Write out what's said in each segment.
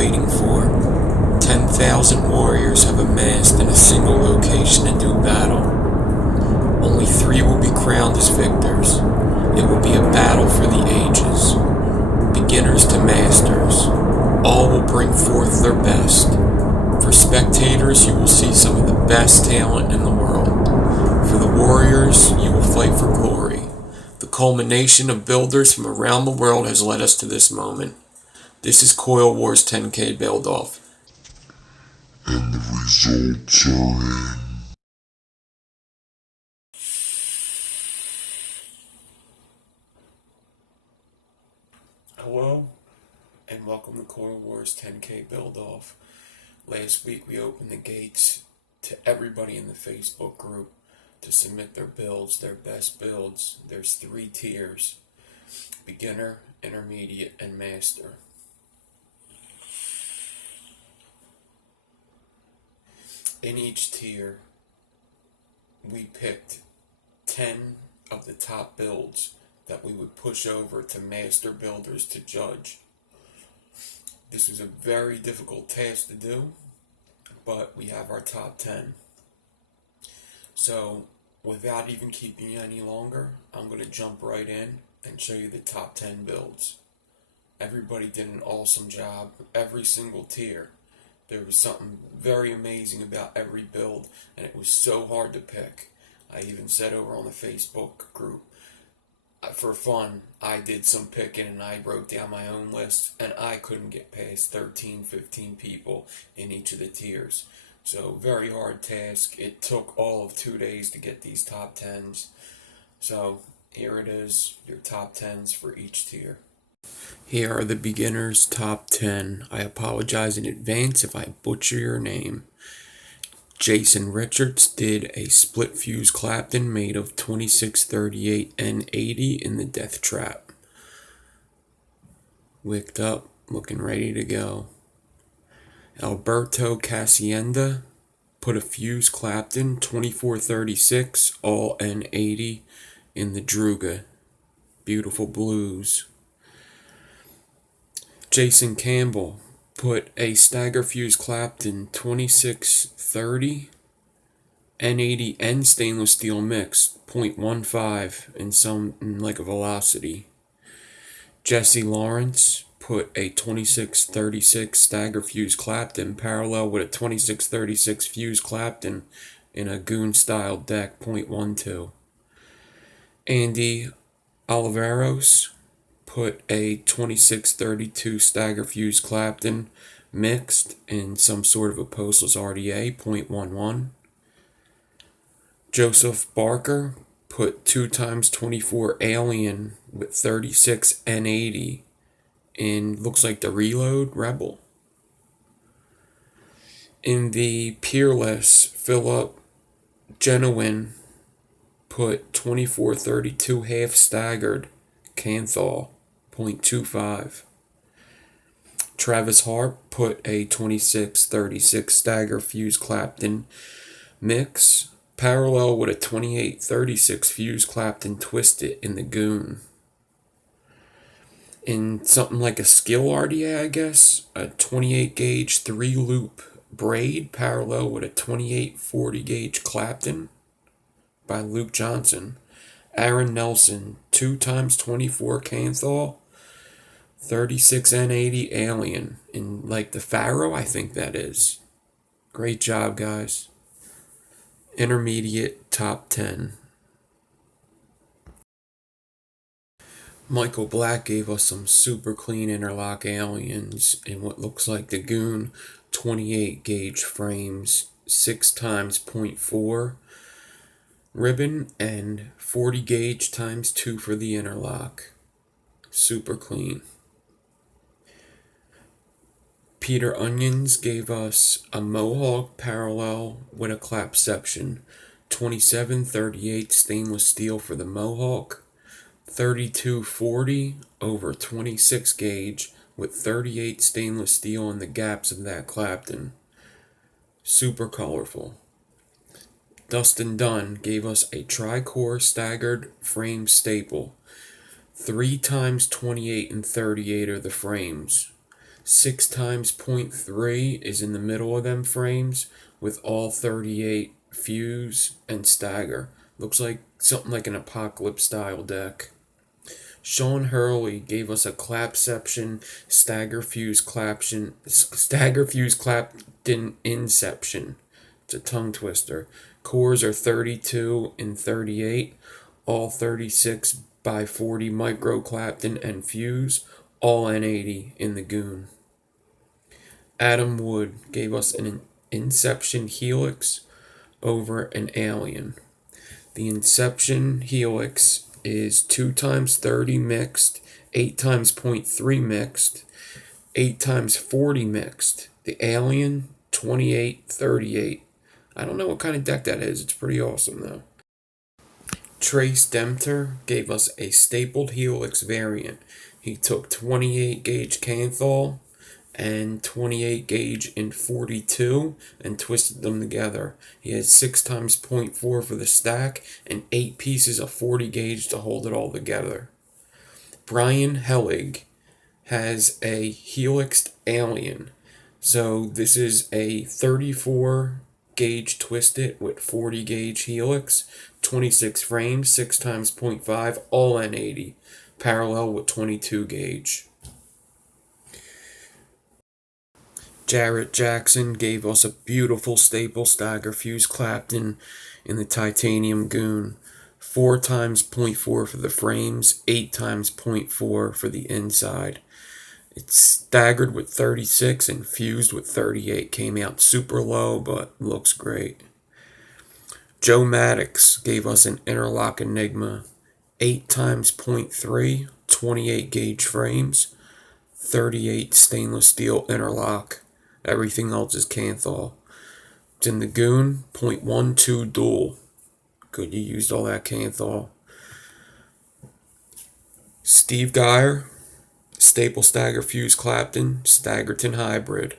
waiting for. 10,000 warriors have amassed in a single location to do battle. Only 3 will be crowned as victors. It will be a battle for the ages. Beginners to masters. All will bring forth their best. For spectators, you will see some of the best talent in the world. For the warriors, you will fight for glory. The culmination of builders from around the world has led us to this moment. This is Coil Wars 10K build-off. And the results are in. Hello, and welcome to Coil Wars 10K build-off. Last week we opened the gates to everybody in the Facebook group to submit their builds, their best builds. There's 3 tiers: beginner, intermediate, and master. In each tier, we picked 10 of the top builds that we would push over to master builders to judge. This was a very difficult task to do, but we have our top 10. So, without even keeping you any longer, I'm going to jump right in and show you the top 10 builds. Everybody did an awesome job, every single tier. There was something very amazing about every build, and it was so hard to pick. I even said over on the Facebook group, for fun, I did some picking and I wrote down my own list, and I couldn't get past 13, 15 people in each of the tiers. So, very hard task. It took all of 2 days to get these top 10s. So, here it is, your top 10s for each tier. Here are the beginners' top 10. I apologize in advance if I butcher your name. Jason Richards did a split fuse Clapton made of 2638 N80 in the Death Trap. Wicked up, looking ready to go. Alberto Casienda put a fuse Clapton 2436 all N80 in the Druga. Beautiful blues. Jason Campbell put a stagger fuse Clapton 2630 N80 and stainless steel mix 0.15 in like a velocity. Jesse Lawrence put a 2636 stagger fuse Clapton parallel with a 2636 fuse Clapton in a goon style deck 0.12. Andy Oliveros put a 2632 stagger fuse Clapton mixed in some sort of a postless RDA 0.11. Joseph Barker put 2x24 Alien with 36 N80 in looks like the Reload Rebel. In the Peerless, Philip Genuine put 2432 half staggered Canthal 0.25. Travis Hart put a 2636 stagger fuse Clapton mix parallel with a 2836 fuse Clapton twisted in the Goon. In something like a skill RDA, I guess, a 28 gauge 3 loop braid parallel with a 2840 gauge Clapton by Luke Johnson. Aaron Nelson 2x24 Canthal 36 N80 Alien in like the Pharaoh, I think that is. Great job, guys. Intermediate top 10. Michael Black gave us some super clean interlock aliens in what looks like the Goon 28 gauge frames, 6x0.4 ribbon and 40 gauge times 2 for the interlock. Super clean. Peter Onions gave us a Mohawk parallel with a clapception, 2738 stainless steel for the Mohawk, 3240 over 26 gauge with 38 stainless steel in the gaps of that Clapton. Super colorful. Dustin Dunn gave us a tri-core staggered frame staple. 3x28 and 38 are the frames. 6 times 0.3 is in the middle of them frames with all 38 fuse and stagger. Looks like something like an apocalypse style deck. Sean Hurley gave us a clapception stagger fuse clapton inception. It's a tongue twister. Cores are 32 and 38, all 36 by 40 micro clapton and fuse, all N80 in the goon. Adam Wood gave us an Inception Helix over an Alien. The Inception Helix is 2 times 30 mixed, 8 times 0.3 mixed, 8 times 40 mixed. The Alien, 28-38. I don't know what kind of deck that is. It's pretty awesome though. Trace Dempter gave us a stapled Helix variant. He took 28 gauge Canthal and 28 gauge in 42 and twisted them together. He had 6 times 0.4 for the stack and 8 pieces of 40 gauge to hold it all together. Brian Hellig has a Helixed Alien. So this is a 34 gauge twisted with 40 gauge Helix, 26 frames, 6 times 0.5, all N80, parallel with 22 gauge. Jarrett Jackson gave us a beautiful staple stagger fuse Clapton in the titanium goon. 4 times 0.4 for the frames, 8 times 0.4 for the inside. It's staggered with 36 and fused with 38. Came out super low, but looks great. Joe Maddox gave us an Interlock Enigma. 8 times 0.3, 28 gauge frames, 38 stainless steel interlock. Everything else is Canthal. It's in the goon, 0.12 dual. Good, you used all that Canthal. Steve Geyer, staple stagger fuse Clapton, Staggerton hybrid.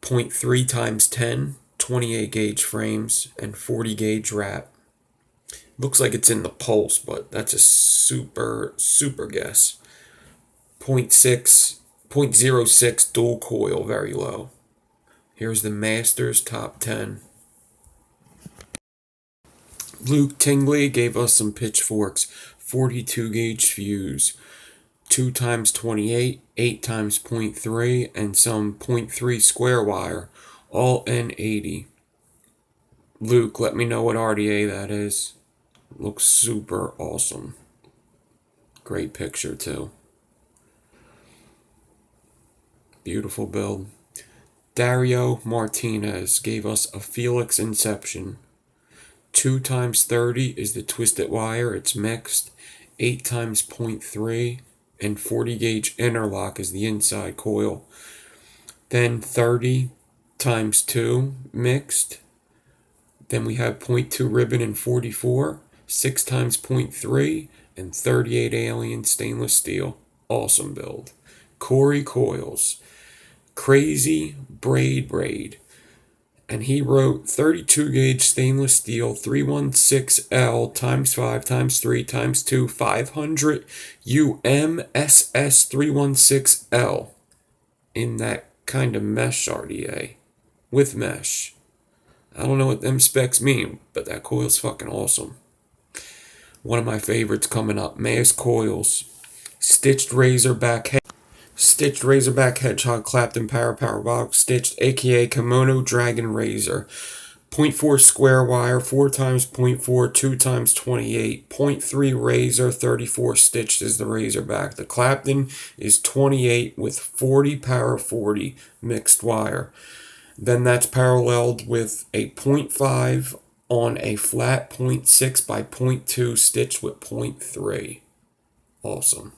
0.3 times 10, 28 gauge frames, and 40 gauge wrap. Looks like it's in the pulse, but that's a super guess. 0.06 dual coil, very low. Here's the Masters top 10. Luke Tingley gave us some pitchforks, 42 gauge fuse, 2 times 28, 8 times 0.3, and some 0.3 square wire, all N80. Luke, let me know what RDA that is. Looks super awesome. Great picture too. Beautiful build. Dario Martinez gave us a Felix Inception. 2 times 30 is the twisted wire, it's mixed. 8 times 0.3 and 40 gauge interlock is the inside coil. Then 30 times 2 mixed. Then we have 0.2 ribbon and 44, 6 times 0.3, and 38 Alien stainless steel. Awesome build. Corey Coils. Crazy braid. And he wrote 32 gauge stainless steel 316L times 5 times 3 times 2 500 UMSS 316L in that kind of mesh RDA with mesh. I don't know what them specs mean, but that coil's fucking awesome. One of my favorites coming up, Mass Coils. Stitched Razorback Hedgehog Clapton Power Box, stitched aka Kimono Dragon Razor. 0.4 square wire, 4 times 0.4, 2 times 28. 0.3 razor, 34 stitched is the Razorback. The Clapton is 28 with 40 power 40 mixed wire. Then that's paralleled with a 0.5 on a flat 0.6 by 0.2 stitched with 0.3. Awesome.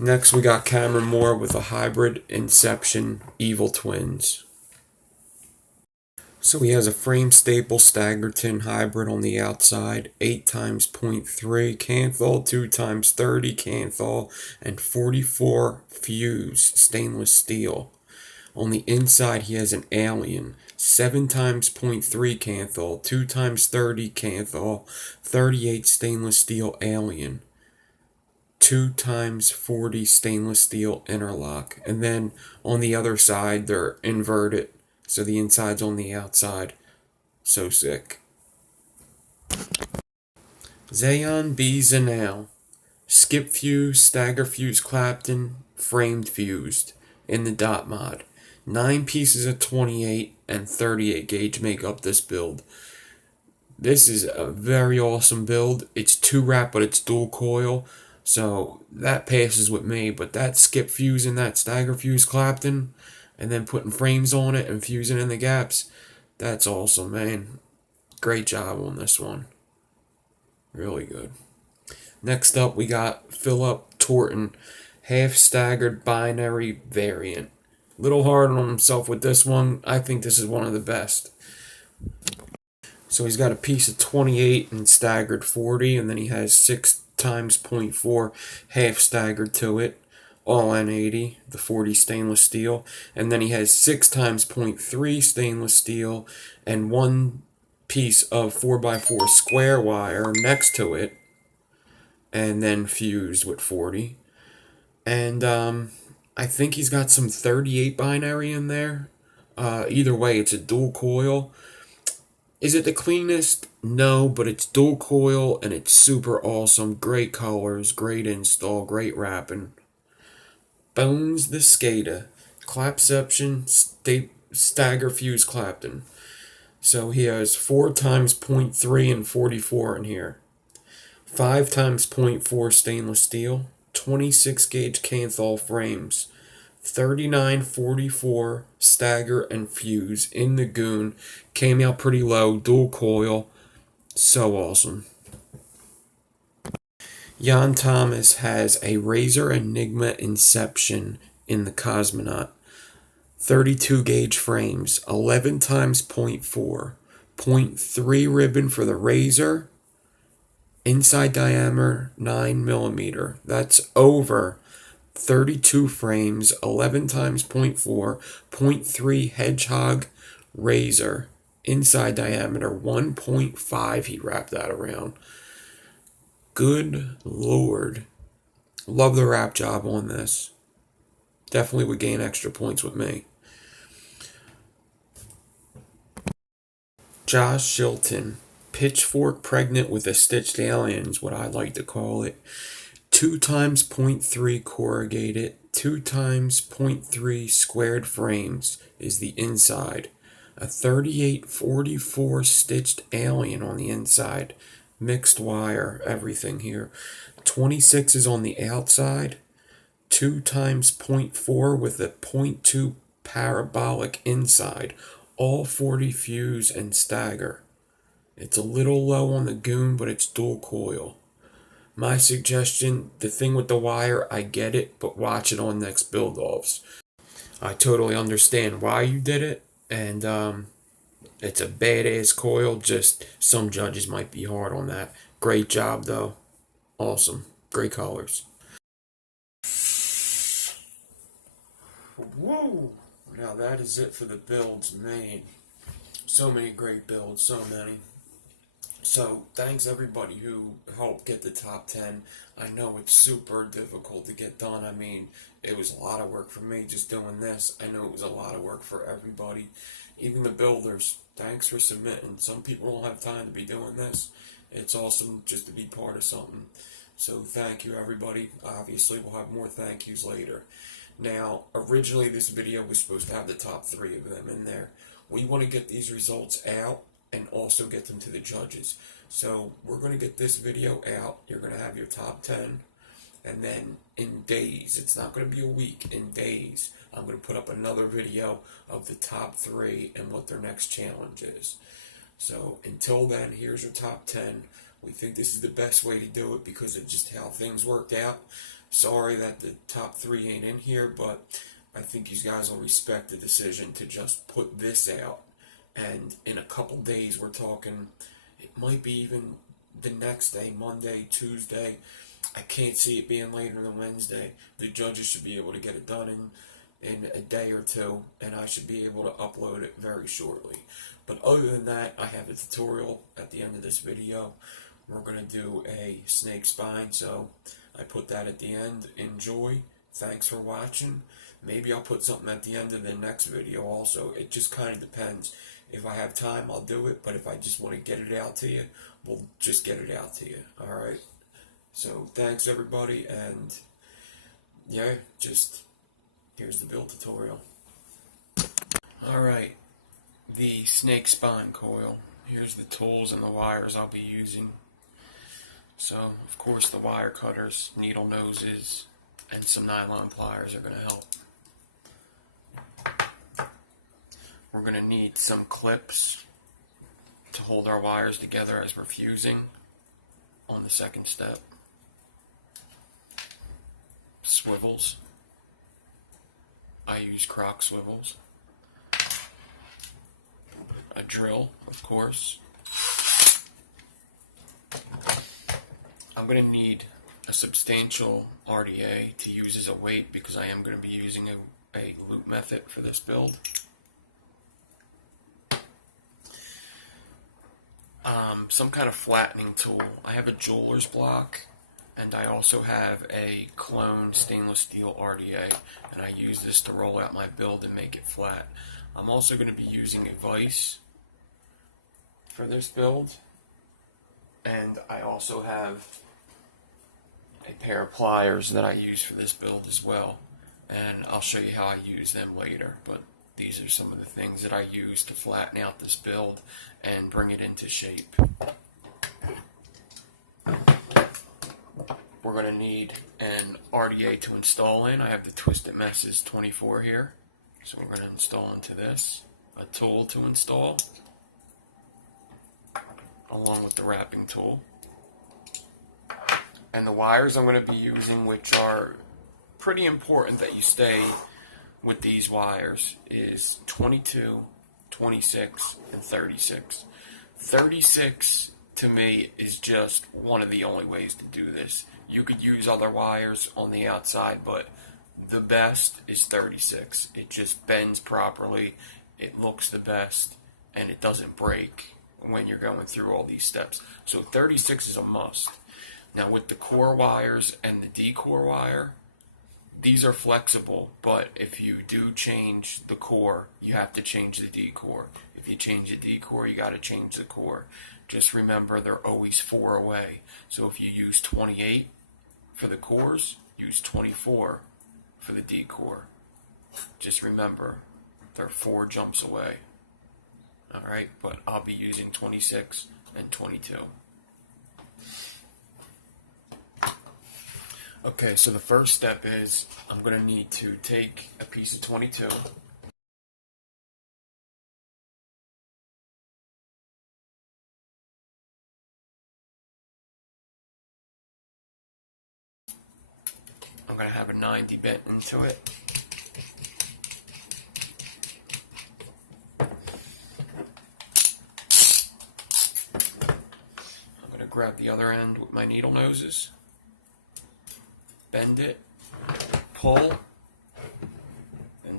Next we got Cameron Moore with a hybrid Inception Evil Twins. So he has a frame staple Staggerton hybrid on the outside, 8 times 0.3 Canthal, 2 times 30 Canthal, and 44 fuse stainless steel. On the inside he has an Alien, 7 times 0.3 Canthal, 2 times 30 Canthal, 38 stainless steel Alien. 2 times 40 stainless steel interlock. And then on the other side, they're inverted. So the inside's on the outside. So sick. Xeon B Zanel. Skip fuse, stagger fuse Clapton, framed fused in the dot mod. 9 pieces of 28 and 38 gauge make up this build. This is a very awesome build. It's 2-wrap, but it's dual coil, so that passes with me. But that skip fuse and that stagger fuse Clapton, and then putting frames on it and fusing in the gaps, that's awesome, man. Great job on this one. Really good. Next up, we got Philip Torton, half staggered binary variant. Little hard on himself with this one. I think this is one of the best. So he's got a piece of 28 and staggered 40, and then he has 6 times 0.4 half staggered to it, all N80, the 40 stainless steel, and then he has 6 times 0.3 stainless steel and 1 piece of 4x4 square wire next to it, and then fused with 40. And I think he's got some 38 binary in there. Either way, it's a dual coil. Is it the cleanest? No, but it's dual coil and it's super awesome. Great colors, great install, great wrapping. Bones the Skada. Clapception, stagger fuse Clapton. So he has 4 times 0.3 and 44 in here. 5 times 0.4 stainless steel. 26 gauge Canthal frames. 3944 stagger and fuse in the goon. Came out pretty low, dual coil. So awesome. Jan Thomas has a Razor Enigma Inception in the Cosmonaut. 32 gauge frames, 11 times 0.4. 0.3 ribbon for the Razor. Inside diameter 9mm. That's over 32 frames, 11 times 0.4, 0.3 Hedgehog Razor, inside diameter 1.5. He wrapped that around. Good Lord. Love the wrap job on this. Definitely would gain extra points with me. Josh Shilton. Pitchfork pregnant with a stitched alien is what I like to call it. 2 times 0.3 corrugated, 2 times 0.3 squared frames is the inside. A 3844 stitched alien on the inside. Mixed wire, everything here. 26 is on the outside. 2 times 0.4 with a 0.2 parabolic inside. All 40 fuse and stagger. It's a little low on the goon, but it's dual coil. My suggestion, the thing with the wire, I get it, but watch it on next build-offs. I totally understand why you did it, and it's a badass coil, just some judges might be hard on that. Great job, though. Awesome. Great colors. Whoa! Now that is it for the builds made. So many great builds, so many. So, thanks everybody who helped get the top 10. I know it's super difficult to get done. I mean, it was a lot of work for me just doing this. I know it was a lot of work for everybody, even the builders. Thanks for submitting. Some people don't have time to be doing this. It's awesome just to be part of something. So, thank you everybody. Obviously, we'll have more thank yous later. Now, originally this video was supposed to have the top 3 of them in there. We want to get these results out and also get them to the judges. So we're going to get this video out. You're going to have your top 10. And then in days, it's not going to be a week, in days, I'm going to put up another video of the top 3 and what their next challenge is. So until then, here's your top 10. We think this is the best way to do it because of just how things worked out. Sorry that the top 3 ain't in here, but I think you guys will respect the decision to just put this out. And in a couple days, we're talking, it might be even the next day, Monday, Tuesday. I can't see it being later than Wednesday. The judges should be able to get it done in a day or two, and I should be able to upload it very shortly. But other than that, I have a tutorial at the end of this video. We're going to do a snake spine, so I put that at the end. Enjoy. Thanks for watching. Maybe I'll put something at the end of the next video also. It just kind of depends. If I have time, I'll do it. But if I just want to get it out to you, we'll just get it out to you. Alright? So, thanks everybody. And, yeah, just here's the build tutorial. Alright. The snake spine coil. Here's the tools and the wires I'll be using. So, of course, the wire cutters, needle noses, and some nylon pliers are going to help. We're going to need some clips to hold our wires together as we're fusing on the second step. Swivels. I use crock swivels. A drill, of course. I'm going to need a substantial RDA to use as a weight because I am going to be using a loop method for this build. Some kind of flattening tool. I have a jeweler's block, and I also have a clone stainless steel RDA, and I use this to roll out my build and make it flat. I'm also going to be using a vise for this build, and I also have a pair of pliers that I use for this build as well, and I'll show you how I use them later, but these are some of the things that I use to flatten out this build and bring it into shape. We're going to need an RDA to install in. I have the Twisted Messes 24 here, so we're going to install into this. A tool to install, along with the wrapping tool. And the wires I'm going to be using, which are pretty important that you stay with these wires, is 22, 26, and 36. 36 to me is just one of the only ways to do this. You could use other wires on the outside, but the best is 36. It just bends properly, it looks the best, and it doesn't break when you're going through all these steps. So 36 is a must. Now with the core wires and the D-core wire, these are flexible, but if you do change the core, you have to change the D-core. If you change the D-core, you got to change the core. Just remember, they're always 4 away. So if you use 28 for the cores, use 24 for the D-core. Just remember, they're 4 jumps away. Alright, but I'll be using 26 and 22. Okay, so the first step is I'm going to need to take a piece of 22. I'm going to have a 90 bent into it. I'm going to grab the other end with my needle noses. Bend it, pull, and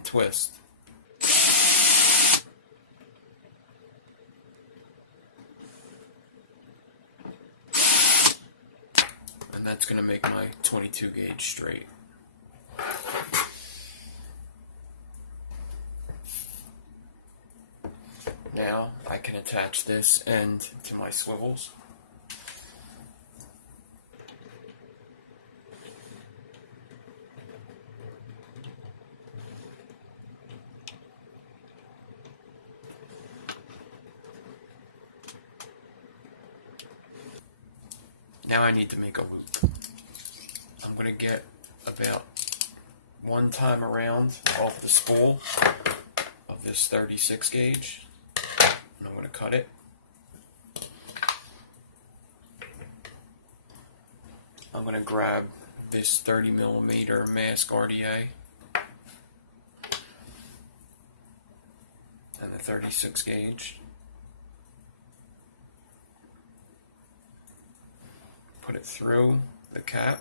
twist. And that's going to make my 22 gauge straight. Now I can attach this end to my swivels. Now I need to make a loop. I'm going to get about 1 time around off the spool of this 36 gauge, and I'm going to cut it. I'm going to grab this 30 millimeter mask RDA and the 36 gauge. Put it through the cap.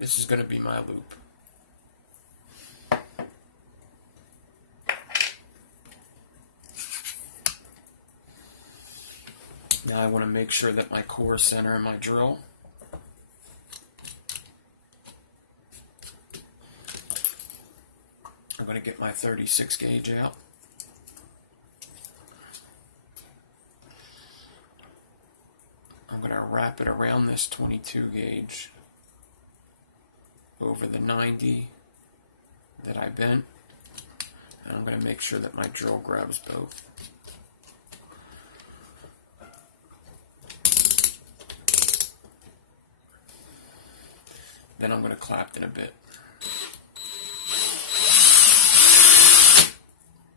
This is going to be my loop. Now I want to make sure that my core is center in my drill. I'm going to get my 36 gauge out. I'm going to wrap it around this 22 gauge over the 90 that I bent, and I'm going to make sure that my drill grabs both. Then I'm going to clap it a bit.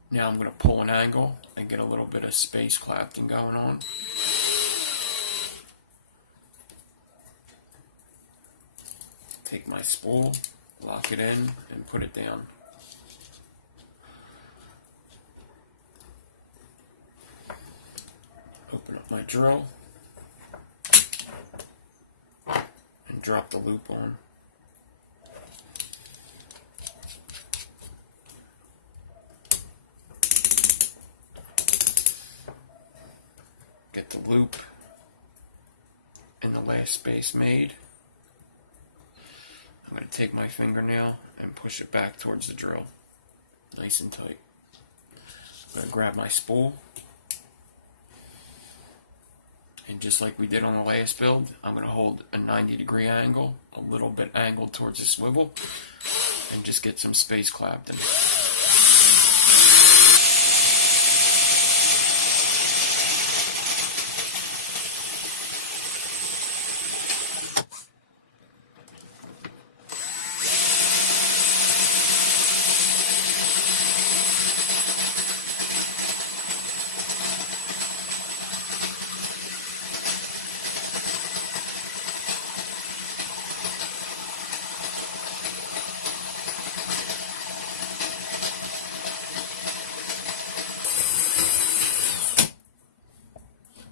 Now I'm going to pull an angle and get a little bit of space clapting going on. Take my spool, lock it in, and put it down. Open up my drill and drop the loop on. Get the loop in the last space made. I'm going to take my fingernail and push it back towards the drill, nice and tight. I'm going to grab my spool, and just like we did on the last build, I'm going to hold a 90-degree angle, a little bit angled towards the swivel, and just get some space clapped in.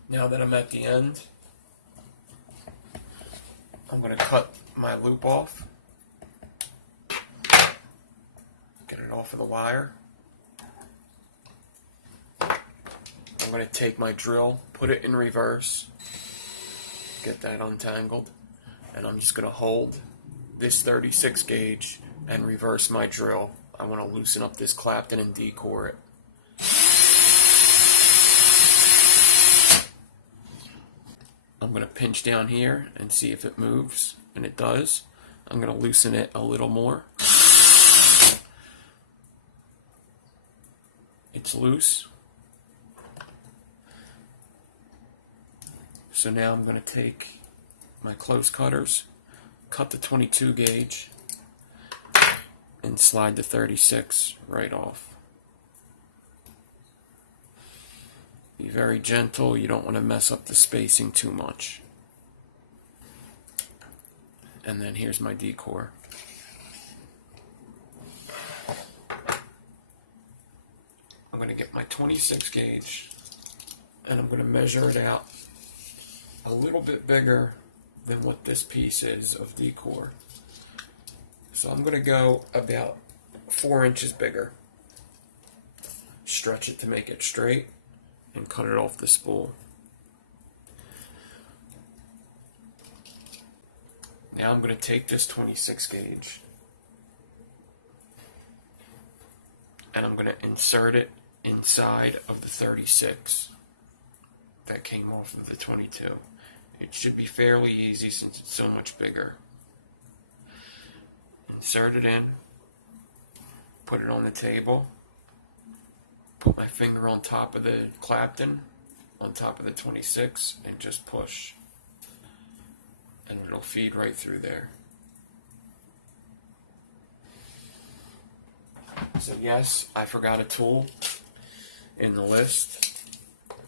Now that I'm at the end, I'm going to cut my loop off, get it off of the wire. I'm going to take my drill, put it in reverse, get that untangled, and I'm just going to hold this 36 gauge and reverse my drill. I want to loosen up this Clapton and decore it. I'm going to pinch down here and see if it moves, and it does. I'm going to loosen it a little more. It's loose. So now I'm going to take my close cutters, cut the 22 gauge, and slide the 36 right off. Be very gentle, you don't want to mess up the spacing too much. And then here's my decor. I'm going to get my 26 gauge and I'm going to measure it out a little bit bigger than what this piece is of decor. So I'm going to go about 4 inches bigger. Stretch it to make it straight and cut it off the spool. Now I'm going to take this 26 gauge and I'm going to insert it inside of the 36 that came off of the 22. It should be fairly easy since it's so much bigger. Insert it in, put it on the table, put my finger on top of the Clapton, on top of the 26, and just push. And it'll feed right through there. So yes, I forgot a tool in the list.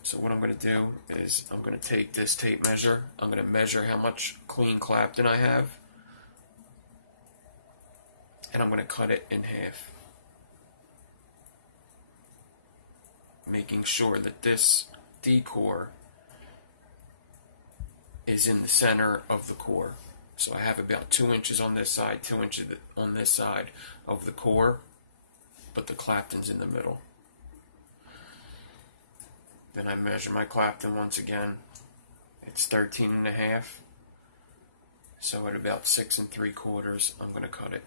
So what I'm going to do is I'm going to take this tape measure. I'm going to measure how much clean Clapton I have. And I'm going to cut it in half. Making sure that this decor is in the center of the core. So I have about 2 inches on this side, 2 inches on this side of the core, but the Clapton's in the middle. Then I measure my Clapton once again. It's 13.5. So at about 6 3/4, I'm going to cut it.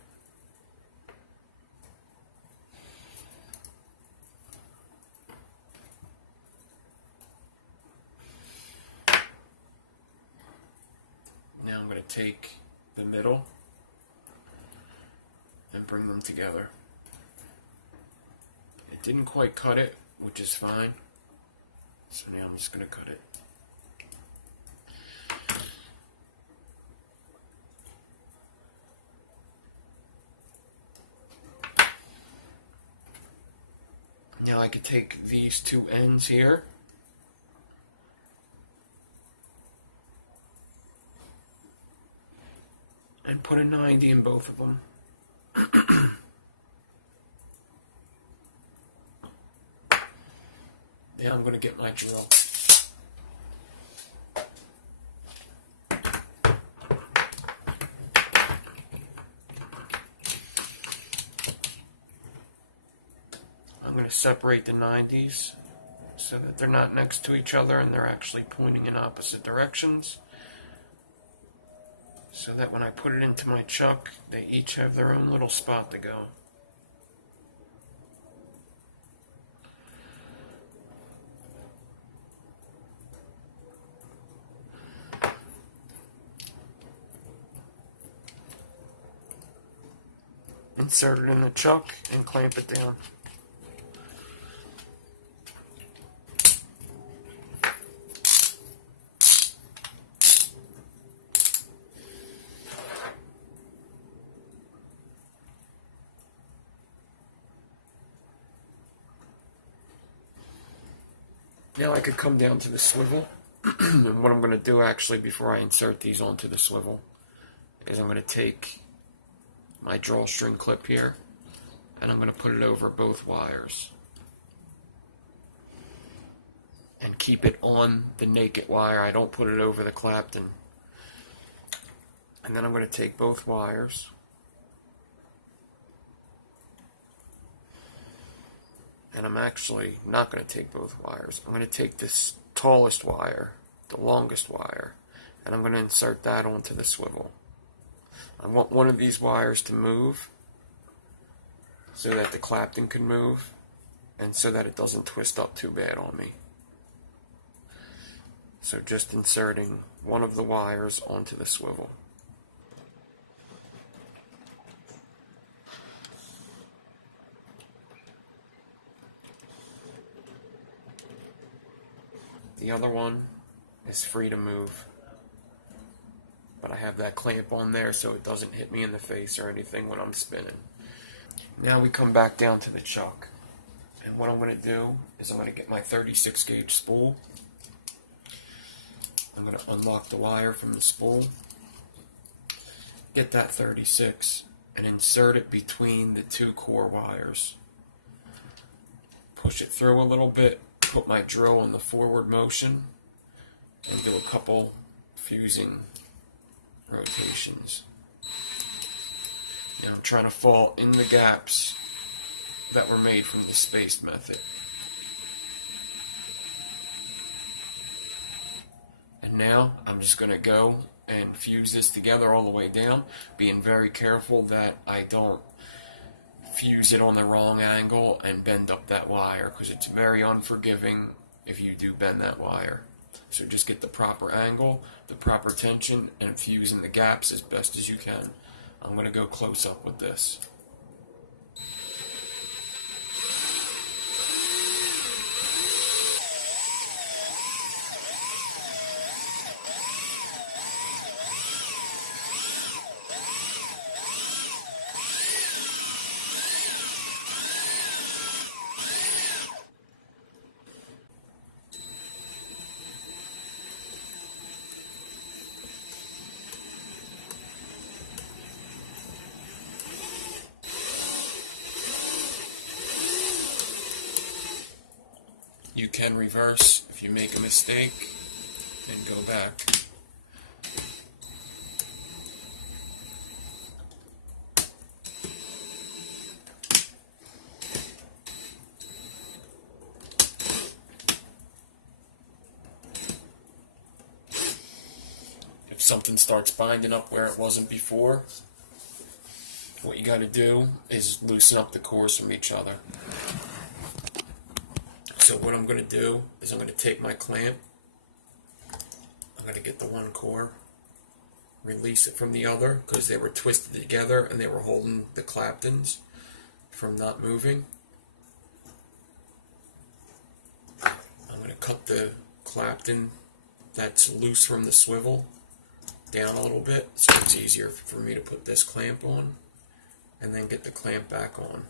Now I'm going to take the middle and bring them together. It didn't quite cut it, which is fine. So now I'm just going to cut it. Now I could take these two ends here and put a 90 in both of them. Now I'm going to get my drill. I'm going to separate the 90s so that they're not next to each other and they're actually pointing in opposite directions, so that when I put it into my chuck, they each have their own little spot to go. Insert it in the chuck and clamp it down. Now I could come down to the swivel, and what I'm going to do actually before I insert these onto the swivel is I'm going to take my drawstring clip here and I'm going to put it over both wires and keep it on the naked wire. I don't put it over the Clapton. And then I'm going to take both wires and I'm actually not going to take both wires. I'm going to take this tallest wire, the longest wire, and I'm going to insert that onto the swivel. I want one of these wires to move so that the Clapton can move and so that it doesn't twist up too bad on me. So just inserting one of the wires onto the swivel. The other one is free to move, but I have that clamp on there so it doesn't hit me in the face or anything when I'm spinning. Now we come back down to the chuck, and what I'm going to do is I'm going to get my 36 gauge spool. I'm going to unlock the wire from the spool, get that 36 and insert it between the two core wires. Push it through a little bit, put my drill on the forward motion, and do a couple fusing rotations. Now I'm trying to fall in the gaps that were made from the spaced method. And now I'm just going to go and fuse this together all the way down, being very careful that I don't fuse it on the wrong angle and bend up that wire, because it's very unforgiving if you do bend that wire. So just get the proper angle, the proper tension, and fuse in the gaps as best as you can. I'm going to go close up with this. You can reverse if you make a mistake and go back. something starts binding up where it wasn't before, what you got to do is loosen up the cores from each other. So what I'm going to do is I'm going to take my clamp, I'm going to get the one core, release it from the other because they were twisted together and they were holding the claptons from not moving. I'm going to cut the clapton that's loose from the swivel down a little bit so it's easier for me to put this clamp on and then get the clamp back on.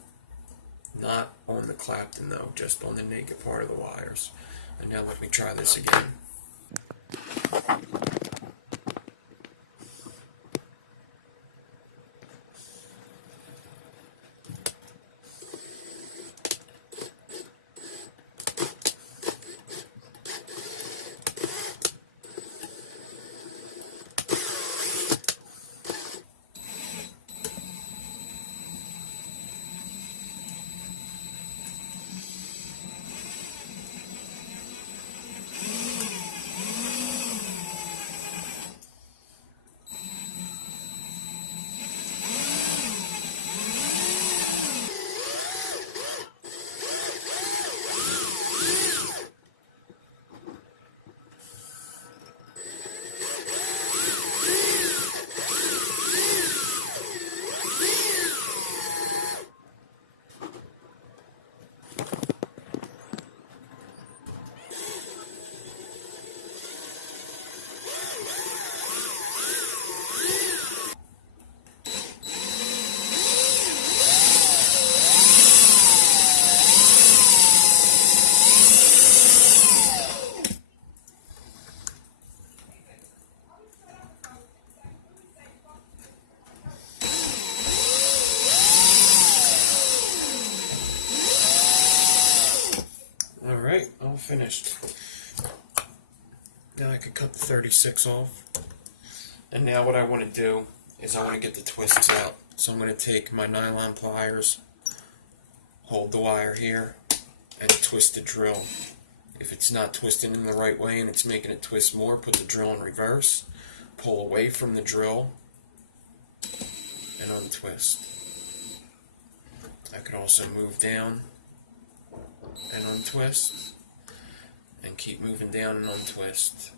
Not on the clapton though, just on the naked part of the wires. And now let me try this again. Alright, all finished. Now I can cut the 36 off. And now what I want to do is I want to get the twists out. So I'm going to take my nylon pliers, hold the wire here, and twist the drill. If it's not twisting in the right way and it's making it twist more, put the drill in reverse, pull away from the drill, and untwist. I could also move down and untwist, and keep moving down and untwist.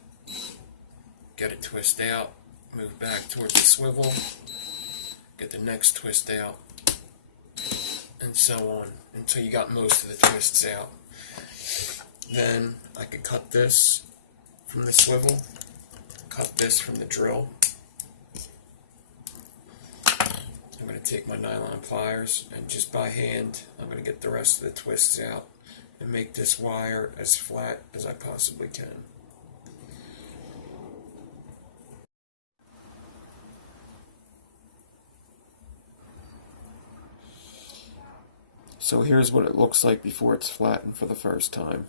Get a twist out, move back towards the swivel, get the next twist out, and so on until you got most of the twists out. Then I could cut this from the swivel, cut this from the drill. I'm going to take my nylon pliers and just by hand I'm going to get the rest of the twists out and make this wire as flat as I possibly can. So here's what it looks like before it's flattened for the first time.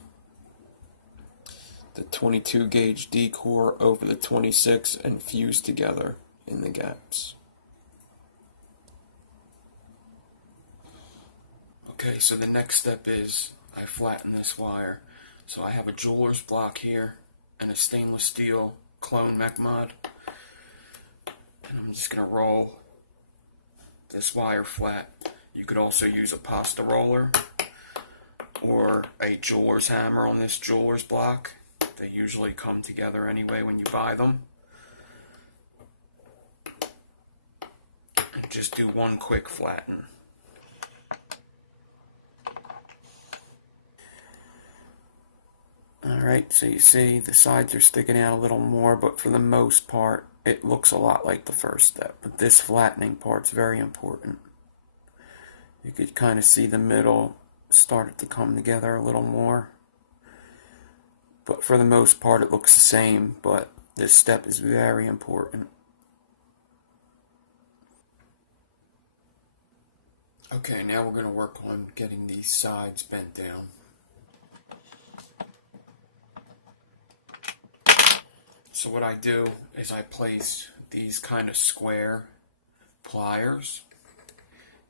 The 22 gauge D core over the 26 and fused together in the gaps. Okay, so the next step is I flatten this wire. So I have a jeweler's block here and a stainless steel clone mech mod. And I'm just going to roll this wire flat. You could also use a pasta roller or a jeweler's hammer on this jeweler's block. They usually come together anyway when you buy them. And just do one quick flatten. Alright, so you see the sides are sticking out a little more, but for the most part it looks a lot like the first step. But this flattening part's very important. You could kind of see the middle started to come together a little more. But for the most part it looks the same, but this step is very important. Okay, now we're going to work on getting these sides bent down. So what I do is I place these kind of square pliers.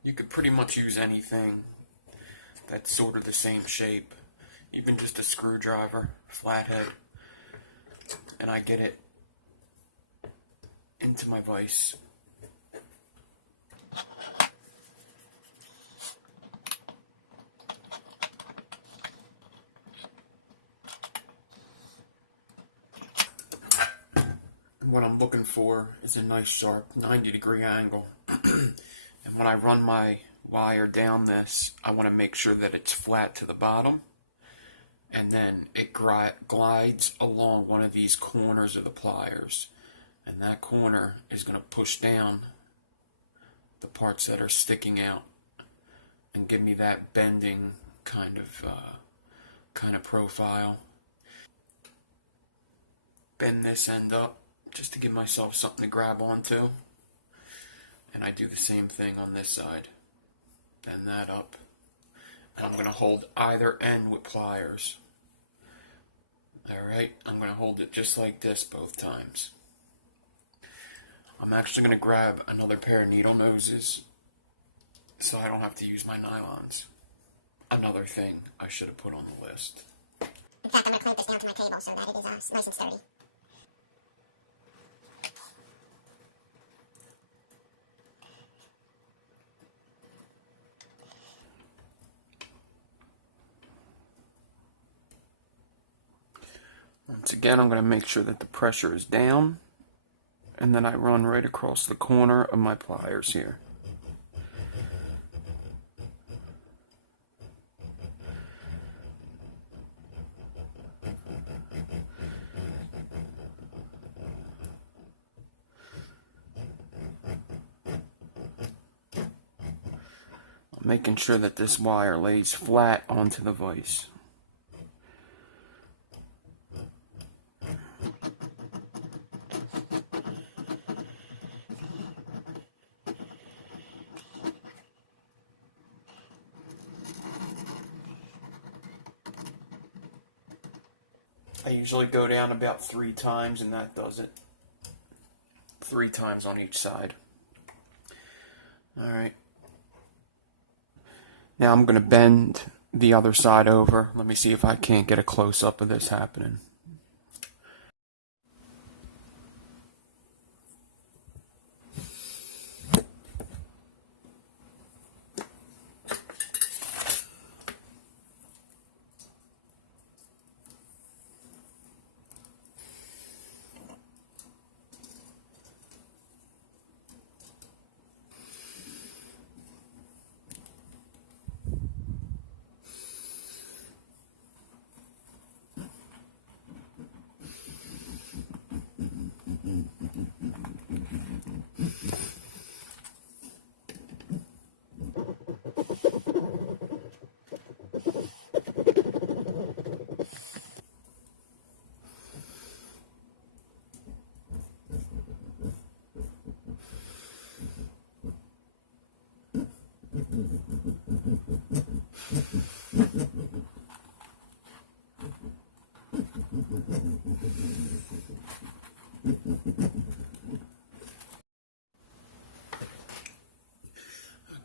You could pretty much use anything that's sort of the same shape, even just a screwdriver, flathead, and I get it into my vise. What I'm looking for is a nice sharp 90-degree angle. And when I run my wire down this, I want to make sure that it's flat to the bottom, and then it glides along one of these corners of the pliers, and that corner is going to push down the parts that are sticking out and give me that bending kind of profile. Bend this end up just to give myself something to grab onto, and I do the same thing on this side. Bend that up, and I'm going to hold either end with pliers. Alright, I'm going to hold it just like this both times. I'm actually going to grab another pair of needle noses so I don't have to use my nylons. Another thing I should have put on the list. In fact, I'm going to clamp this down to my table so that it is nice and sturdy. Once again, I'm going to make sure that the pressure is down, and then I run right across the corner of my pliers here. I'm making sure that this wire lays flat onto the vise. I usually go down about 3 times, and that does it. 3 times on each side. Alright. Now I'm going to bend the other side over. Let me see if I can't get a close-up of this happening.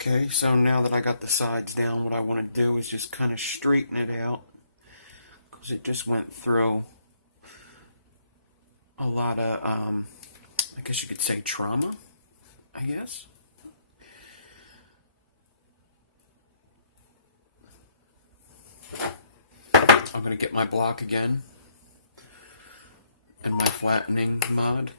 Okay, so now that I got the sides down, what I want to do is just kind of straighten it out, because it just went through a lot of, I guess you could say trauma, I guess. I'm going to get my block again and my flattening mod.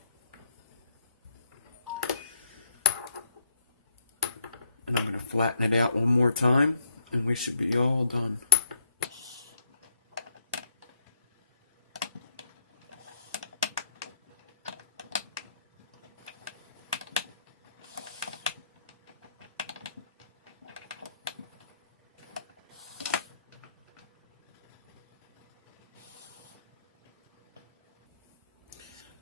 And I'm going to flatten it out one more time, and we should be all done.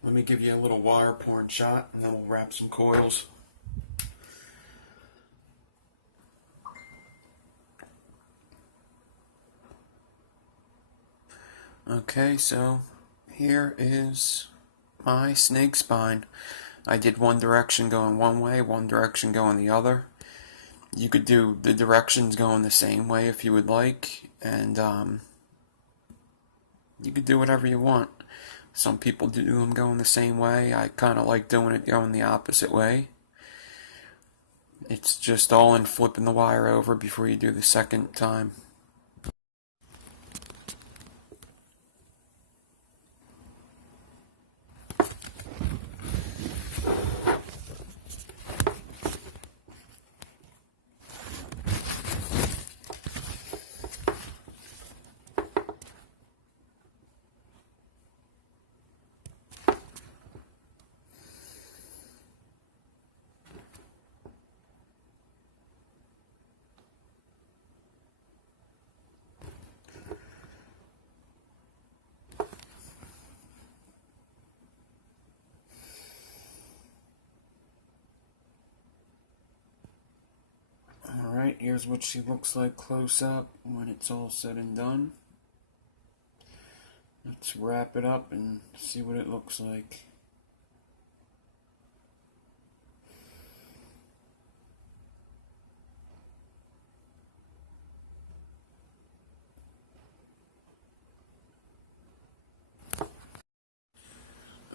Let me give you a little wire pouring shot, and then we'll wrap some coils. Okay, so here is my snake spine. I did one direction going one way, one direction going the other. You could do the directions going the same way if you would like, and you could do whatever you want. Some people do them going the same way. I kind of like doing it going the opposite way. It's just all in flipping the wire over before you do the second time. Alright, here's what she looks like close up when it's all said and done. Let's wrap it up and see what it looks like.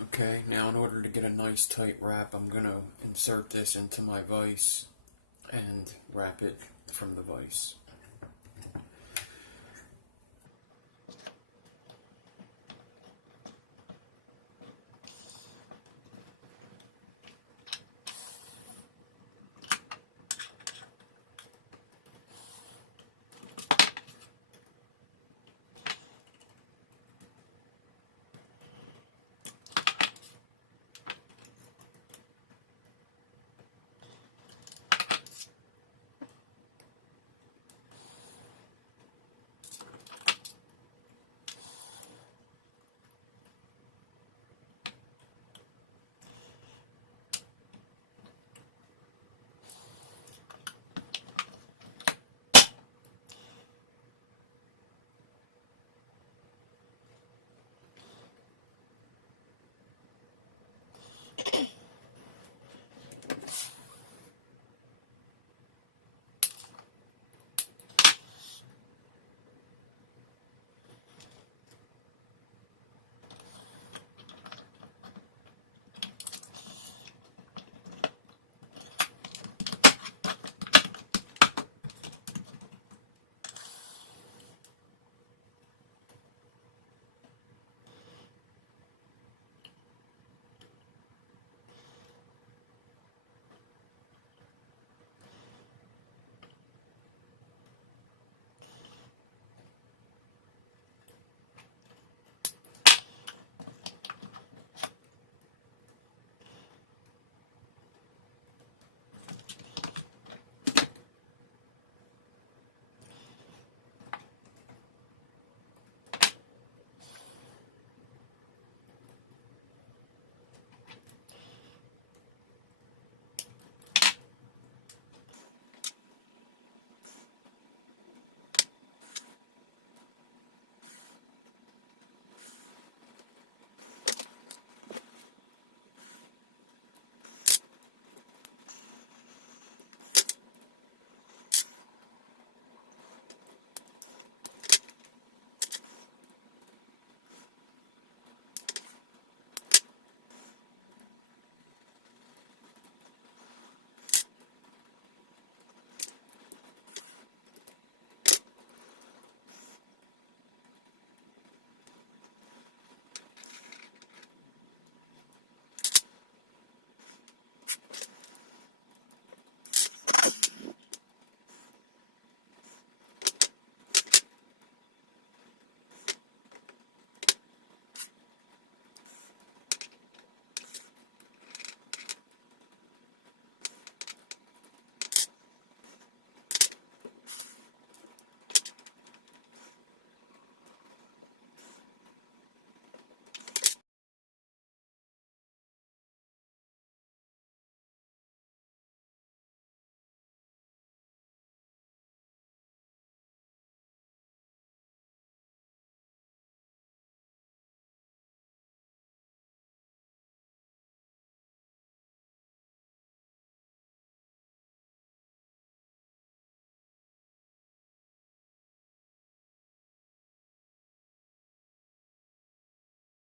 Okay, now in order to get a nice tight wrap, I'm going to insert this into my vise and wrap it from the vise.